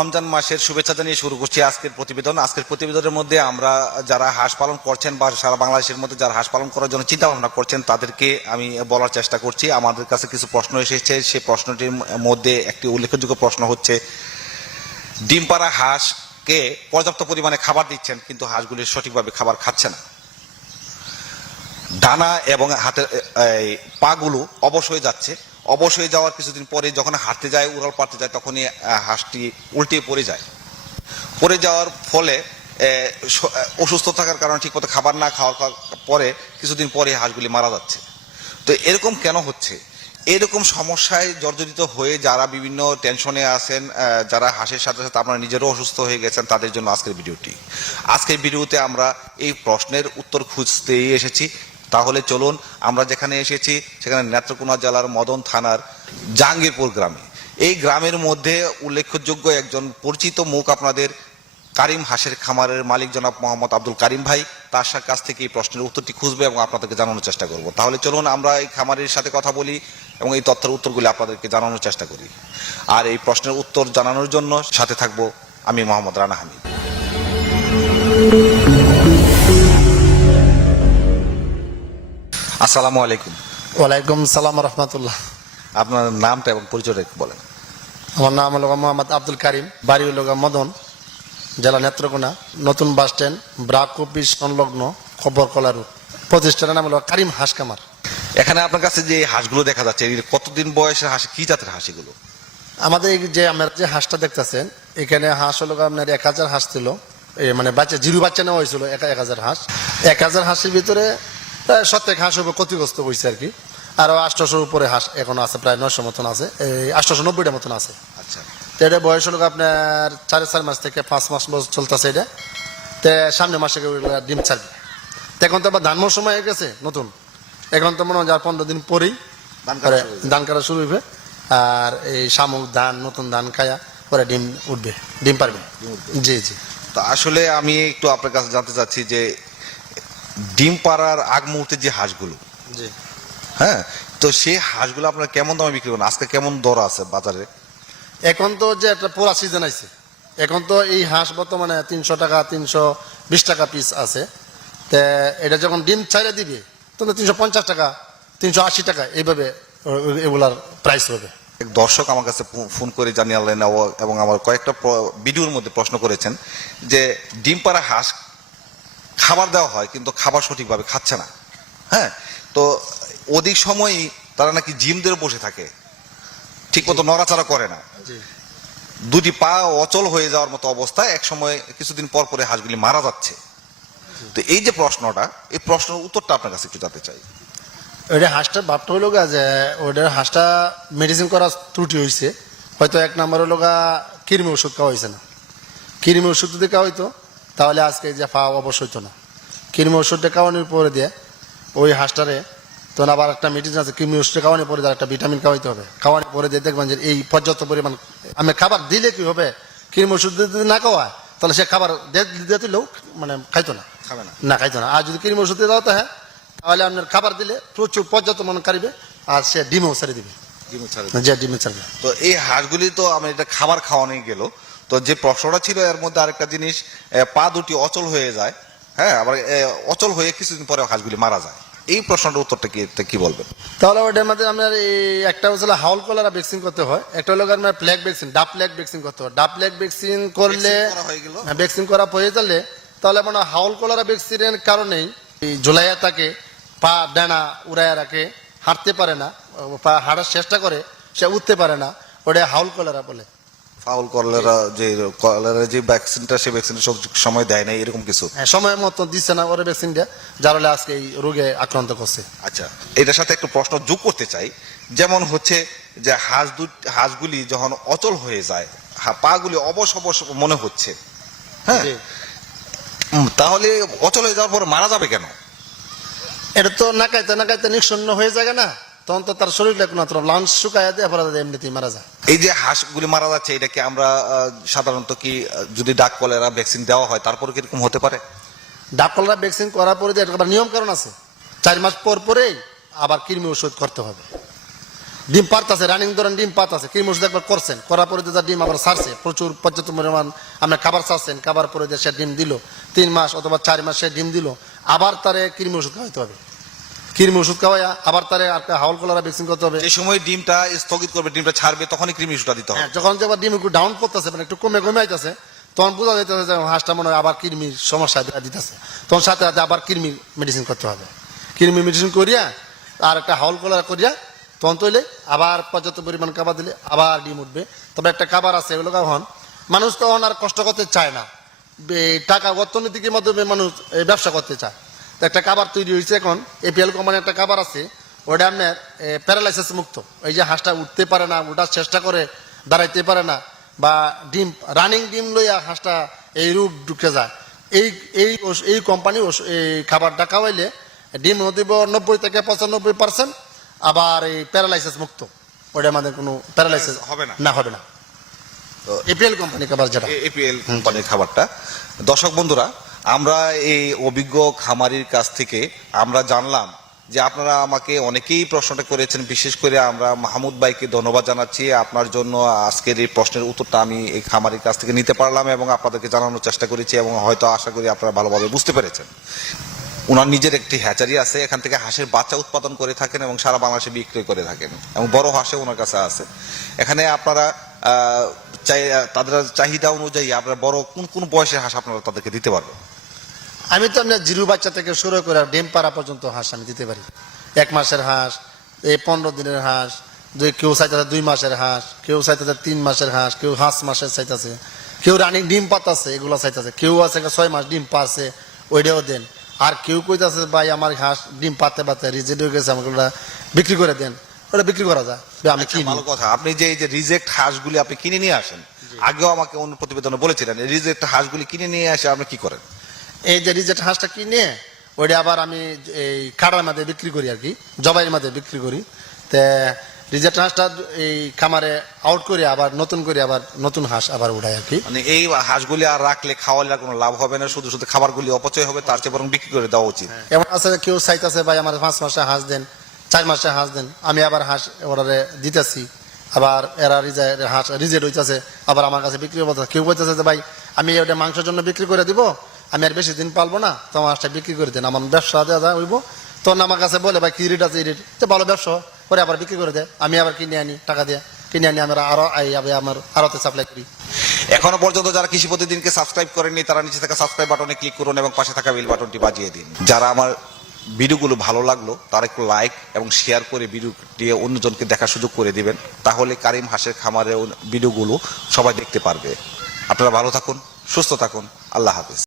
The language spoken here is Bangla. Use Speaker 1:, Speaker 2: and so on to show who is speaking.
Speaker 1: রমজান মাসের শুভেচ্ছা জানিয়ে শুরু করছি আজকের প্রতিবেদন আজকের প্রতিবেদনের মধ্যে আমরা যারা হাঁস পালন করছেন বা সারা বাংলাদেশের মধ্যে যারা হাঁস পালন করার জন্য চিন্তা ভাবনা করছেন তাদেরকে আমি বলার চেষ্টা করছি আমাদের কাছে কিছু প্রশ্ন এসেছে সেই প্রশ্নটির মধ্যে একটি উল্লেখযোগ্য প্রশ্ন হচ্ছে ডিম পাড়া হাঁসকে পর্যাপ্ত পরিমাণে খাবার দিচ্ছেন কিন্তু হাঁসগুলি সঠিকভাবে খাবার খাচ্ছে না ডানা এবং হাতের পাগুলো অবশ্যই যাচ্ছে অবশ হয়ে যাওয়ার কিছুদিন পরে যখন হাঁটতে যায় উড়াল পাড়তে যায় তখনই হাঁসটি উল্টে পড়ে যায় পড়ে যাওয়ার ফলে অসুস্থ থাকার কারণে ঠিকমতো খাবার না খাওয়ার পরে কিছুদিন পরে হাঁসগুলি মারা যাচ্ছে তো এরকম কেন হচ্ছে এরকম সমস্যায় জর্জরিত হয়ে যারা বিভিন্ন টেনশনে আছেন যারা হাসের সাথে সাথে আপনারা নিজেরও অসুস্থ হয়ে গেছেন তাদের জন্য আজকের ভিডিওটি আজকের ভিডিওতে আমরা এই প্রশ্নের উত্তর খুঁজতেই এসেছি তাহলে চলুন আমরা যেখানে এসেছি সেখানে নেত্রকোনা জেলার মদন থানার জাহাঙ্গীরপুর গ্রামে এই গ্রামের মধ্যে উল্লেখযোগ্য একজন পরিচিত মুখ আপনাদের কারিম হাসের খামারের মালিক জনাব মোহাম্মদ আব্দুল কারিম ভাই তার কাছ থেকে এই প্রশ্নের উত্তরটি খুঁজবে এবং আপনাদেরকে জানানোর চেষ্টা করব তাহলে চলুন আমরা এই খামারের সাথে কথা বলি এবং এই তথ্যের উত্তরগুলি আপনাদেরকে জানানোর চেষ্টা করি আর এই প্রশ্নের উত্তর জানানোর জন্য সাথে থাকব আমি মোহাম্মদ রানা হামিদ আসসালামু আলাইকুম
Speaker 2: ওয়ালাইকুম সালাম রহমতুল্লাহ
Speaker 1: আপনার নামটা এবং পরিচয়টা বলেন
Speaker 2: আমার নাম হলো মোহাম্মদ আব্দুল কারিম বাড়ি হলো মদন জেলা নেত্রকোনা নতুন বাস স্ট্যান্ড ব্রাকুপি সংলগ্ন খবর কলারু প্রতিষ্ঠানের নাম হলো কারিম কামার
Speaker 1: এখানে আপনার কাছে যে হাঁসগুলো দেখা যাচ্ছে কতদিন বয়সের হাঁস কি জাতের হাঁসিগুলো
Speaker 2: আমাদের এই যে আমরা যে হাঁসটা দেখতেছেন এখানে হাঁস হলো আপনার এক হাজার হাঁস ছিল মানে বাচ্চা জিরু বাচ্চা নেওয়া হয়েছিল এক হাজার হাঁস এক হাজার হাঁসের ভিতরে সত্যি হাঁস ক্ষতিগ্রস্ত হয়েছে আর কি আর আষ্টশোর উপরে হাঁস এখন আছে প্রায় নয়শো মতন আছে এই আষ্টশো নব্বইটার মতন আছে আচ্ছা তো এটা বয়স হলো আপনার সাড়ে চার মাস থেকে পাঁচ মাস চলতেছে এটা তো সামনে মাসে ডিম ছাড়বে এখন তো আবার ধান মৌসুম হয়ে গেছে নতুন এখন তো মনে হয় আর পনেরো দিন পরেই ধান কাটা শুরু হইবে আর এই শামুক ধান নতুন ধান খায়া পরে ডিম উঠবে ডিম পারবে জি
Speaker 1: জি তো আসলে আমি একটু আপনার কাছে জানতে চাচ্ছি যে ডিম পাড়ার আগ মুহূর্তে যে হাঁসগুলো হ্যাঁ তো সেই হাঁসগুলো আপনার কেমন দামে বিক্রি করেন আজকে কেমন দর আছে বাজারে
Speaker 2: এখন তো যে একটা পোড়া সিজন আছে এখন তো এই হাঁস বর্তমানে তিনশো টাকা তিনশো বিশ টাকা পিস আছে তে এটা যখন ডিম ছাইরে দিবে তখন তিনশো পঞ্চাশ টাকা তিনশো আশি টাকা এইভাবে এগুলার প্রাইস হবে
Speaker 1: এক দর্শক আমার কাছে ফোন করে জানিয়ে এবং আমার কয়েকটা ভিডিওর মধ্যে প্রশ্ন করেছেন যে ডিম পাড়া হাঁস খাবার দেওয়া হয় কিন্তু খাবার সঠিকভাবে খাচ্ছে না হ্যাঁ তো অধিক সময়ই তারা নাকি জিমদের বসে থাকে ঠিক মতো নড়াচড়া করে না দুটি পা অচল হয়ে যাওয়ার মতো অবস্থায় এক সময় কিছুদিন পর পরে হাঁসগুলি মারা যাচ্ছে তো এই যে প্রশ্নটা এই প্রশ্নের উত্তরটা আপনার কাছে একটু জানতে চাই
Speaker 2: ওইটা হাঁসটা ভাবটা হইল যে ওইটার হাঁসটা মেডিসিন করা ত্রুটি হয়েছে হয়তো এক নম্বর হলো গা কৃমি ওষুধ খাওয়া হয়েছে না কৃমি ওষুধ যদি খাওয়া হইতো তাহলে আজকে যে ফাও অবশ্য হইতো না কৃমি ওষুধটা খাওয়ানোর পরে দিয়ে ওই হাঁসটারে তখন আবার একটা মেডিসিন আছে কৃমি ওষুধটা খাওয়ানোর পরে একটা ভিটামিন খাওয়াইতে হবে খাওয়ানোর পরে দিয়ে দেখবেন যে এই পর্যাপ্ত পরিমাণ আমি খাবার দিলে কি হবে কৃমি ওষুধ যদি না খাওয়া তাহলে সে খাবার দিলেও মানে খাইতো না খাবে না না খাইতো না আর যদি কৃমি ওষুধ দিয়ে হতো হ্যাঁ তাহলে আপনার খাবার দিলে প্রচুর পর্যাপ্ত মনে কারিবে আর সে ডিমেও ছাড়িয়ে দিবে ডিমও ছাড়বে
Speaker 1: যে ডিমে ছাড়বে তো এই হাঁসগুলি তো আমি এটা খাবার খাওয়ানোই গেলো তো যে প্রশ্নটা ছিল এর মধ্যে আরেকটা জিনিস পা দুটি অচল হয়ে যায় হ্যাঁ আবার অচল হয়ে কিছুদিন পরে হাঁসগুলি মারা যায় এই প্রশ্নটার উত্তরটা কি কি বলবেন
Speaker 2: তাহলে ওটার মধ্যে আপনার একটা হচ্ছে হাউল কলারা ভ্যাকসিন করতে হয় একটা হলো আপনার প্ল্যাক ভ্যাকসিন ডাব প্ল্যাক ভ্যাকসিন করতে হয় ডাব প্ল্যাক ভ্যাকসিন করলে হ্যাঁ, ভ্যাকসিন করা হয়ে গেলে তাহলে মানে হাউল কলারা ভ্যাকসিনের কারণেই ঝুলাইয়া থাকে পা ডানা উড়াইয়া রাখে হাঁটতে পারে না পা হাঁটার চেষ্টা করে সে উঠতে পারে না ওটা হাউল কলারা বলে
Speaker 1: ফাউল কলেরা যে কলেরা যে ভ্যাকসিনটা সেই ভ্যাকসিনটা সব সময় দেয় না এরকম কিছু
Speaker 2: হ্যাঁ সময় মতো দিচ্ছে না ওরা ভ্যাকসিনটা যার হলে আজকে এই রোগে আক্রান্ত করছে আচ্ছা
Speaker 1: এটার সাথে একটু প্রশ্ন যোগ করতে চাই যেমন হচ্ছে যে হাঁস দু হাঁসগুলি যখন অচল হয়ে যায় পাগুলি অবশ অবশ মনে হচ্ছে হ্যাঁ তাহলে অচল হয়ে যাওয়ার পর মারা যাবে কেন
Speaker 2: এটা তো নাকাইতে নাকাইতে নিঃসন্ন হয়ে যাবে না তখন তো তার শরীরটা কোনো তোর লাঞ্চ শুকায় দেয় পরে এমনিতেই মারা যায়
Speaker 1: এই যে হাঁসগুলি মারা যাচ্ছে এটা কি আমরা সাধারণত কি যদি ডাক কলেরা ভ্যাকসিন দেওয়া হয় তারপর কিরকম হতে পারে
Speaker 2: ডাক কলেরা ভ্যাকসিন করার পরে যে একটা নিয়ম কারণ আছে চার মাস পর পরেই আবার কৃমি ওষুধ করতে হবে ডিম পাত আছে রানিং ধরেন ডিম পাত আছে কৃমি ওষুধ একবার করছেন করার পরে যে ডিম আবার সারছে প্রচুর পর্যাপ্ত পরিমাণ আপনার খাবার সারছেন খাবার পরে যে সে ডিম দিল তিন মাস অথবা চার মাস সে ডিম দিল আবার তারে কৃমি ওষুধ খাওয়াতে হবে কৃমি ওষুধ খাওয়াই আবার তারে আর হাওল কলারা ভ্যাকসিন করতে হবে
Speaker 1: এই সময় ডিমটা স্থগিত করবে ডিমটা ছাড়বে তখনই কৃমি ওষুধটা দিতে হবে হ্যাঁ,
Speaker 2: যখন যে ডিম একটু ডাউন করতেছে মানে একটু কমে কমে আইতেছে তখন বোঝা যাইতেছে যে হাঁসটা মনে হয় আবার কৃমির সমস্যা দিতেছে তখন সাথে সাথে আবার কৃমি মেডিসিন করতে হবে কৃমি মেডিসিন করিয়া আর একটা হাওল কলারা করিয়া তখন তৈলে আবার পর্যাপ্ত পরিমাণ খাবার দিলে আবার ডিম উঠবে তবে একটা খাবার আছে এগুলো কখন মানুষ তখন আর কষ্ট করতে চায় না টাকা অর্থনীতির মাধ্যমে মানুষ ব্যবসা করতে চায় একটা কাবার তৈরি হয়েছে এখন এপিএল কোম্পানির একটা কাবার আছে ওটা আপনার প্যারালাইসিস মুক্ত এই যে হাঁসটা উঠতে পারে না ওঠার চেষ্টা করে দাঁড়াইতে পারে না বা ডিম রানিং ডিম লইয়া হাঁসটা এই রূপ ঢুকে যায় এই এই এই কোম্পানি এই খাবারটা খাওয়াইলে ডিম দিব নব্বই থেকে পঁচানব্বই পার্সেন্ট আবার এই প্যারালাইসিস মুক্ত ওটা আমাদের কোনো প্যারালাইসিস হবে না না হবে না
Speaker 1: এপিএল কোম্পানি খাবার যেটা এপিএল কোম্পানির খাবারটা দর্শক বন্ধুরা আমরা এই অভিজ্ঞ খামারির কাছ থেকে আমরা জানলাম যে আপনারা আমাকে অনেকেই প্রশ্নটা করেছেন বিশেষ করে আমরা মাহমুদ ভাইকে ধন্যবাদ জানাচ্ছি আপনার জন্য আজকের এই প্রশ্নের উত্তরটা আমি এই খামারির কাছ থেকে নিতে পারলাম এবং আপনাদেরকে জানানোর চেষ্টা করেছি এবং হয়তো আশা করি আপনারা ভালোভাবে বুঝতে পেরেছেন ওনার নিজের একটি হ্যাচারি আছে এখান থেকে হাঁসের বাচ্চা উৎপাদন করে থাকেন এবং সারা বাংলাদেশে বিক্রয় করে থাকেন এবং বড় হাঁসে ওনার কাছে আছে এখানে আপনারা চাই তাদের চাহিদা অনুযায়ী আপনারা বড় কোন কোন বয়সের হাঁস আপনারা তাদেরকে দিতে পারবেন
Speaker 2: আমি তো আপনার জিরু বাচ্চা থেকে শুরু করে ডিম পাড়া পর্যন্ত হাঁস আমি দিতে পারি এক মাসের হাঁস এই পনেরো দিনের হাঁস যে কেউ চাইতে দুই মাসের হাঁস কেউ চাইতে তিন মাসের হাঁস কেউ হাঁস মাসের চাইতেছে কেউ রানি ডিম পাতাছে এগুলো চাইতেছে কেউ আছে ছয় মাস ডিম পাচ্ছে ওইটাও দেন আর কেউ কইতেছে ভাই আমার হাঁস ডিম পাতে পাতে রিজেক্ট হয়ে গেছে আমাকে ওটা বিক্রি করে দেন ওটা বিক্রি করা যায় আমি আচ্ছা, কিনি ভালো
Speaker 1: কথা আপনি যে এই যে রিজেক্ট হাঁসগুলি আপনি কিনে নিয়ে আসেন আগেও আমাকে অন্য প্রতিবেদনে বলেছিলেন রিজেক্ট হাঁসগুলি কিনে নিয়ে আসে আপনি কি করেন
Speaker 2: এই যে রিজেট হাঁসটা কিনে ওইটা আবার আমি এই কাটার মাঝে বিক্রি করি আর কি জবাইয়ের মাঝে বিক্রি করি তে রিজেট হাঁসটা এই খামারে আউট করে আবার নতুন করে আবার নতুন হাঁস আবার উঠায় আর কি
Speaker 1: মানে এই হাঁসগুলি আর রাখলে খাওয়ালে কোনো লাভ হবে না শুধু শুধু খাবারগুলি অপচয় হবে তার চেয়ে বরং বিক্রি করে দেওয়া উচিত হ্যাঁ।
Speaker 2: এমন আছে কেউ চাইতেছে ভাই আমার পাঁচ মাসে হাঁস দেন চার মাসে হাঁস দেন আমি আবার হাঁস অর্ডারে দিতেছি আবার এরা রিজেট হাঁস রিজেট হইতেছে আবার আমার কাছে বিক্রি হতে কেউ বলতেছে যে ভাই আমি ওটা মাংসের জন্য বিক্রি করে দিব আমি আর বেশি দিন পালবো না তো আমার বিক্রি করে দেন আমার ব্যবসা দেওয়া যায় হইব তখন আমার কাছে বলে ভাই কি রেট আছে এই রেট তো ভালো ব্যবসা পরে আবার বিক্রি করে দেয় আমি আবার কিনে আনি টাকা দিয়ে কিনে আনি আমরা আবে আমার আরতে সাপ্লাই করি
Speaker 1: এখনো পর্যন্ত যারা কৃষি প্রতিদিনকে সাবস্ক্রাইব করেনি তারা নিচে থাকা সাবস্ক্রাইব বাটনে ক্লিক করুন এবং পাশে থাকা বেল বাটনটি বাজিয়ে দিন যারা আমার ভিডিওগুলো ভালো লাগলো তারা একটু লাইক এবং শেয়ার করে ভিডিওটি অন্যজনকে দেখার সুযোগ করে দিবেন তাহলে কারিম হাসের খামারের ভিডিওগুলো সবাই দেখতে পারবে আপনারা ভালো থাকুন সুস্থ থাকুন আল্লাহ হাফিজ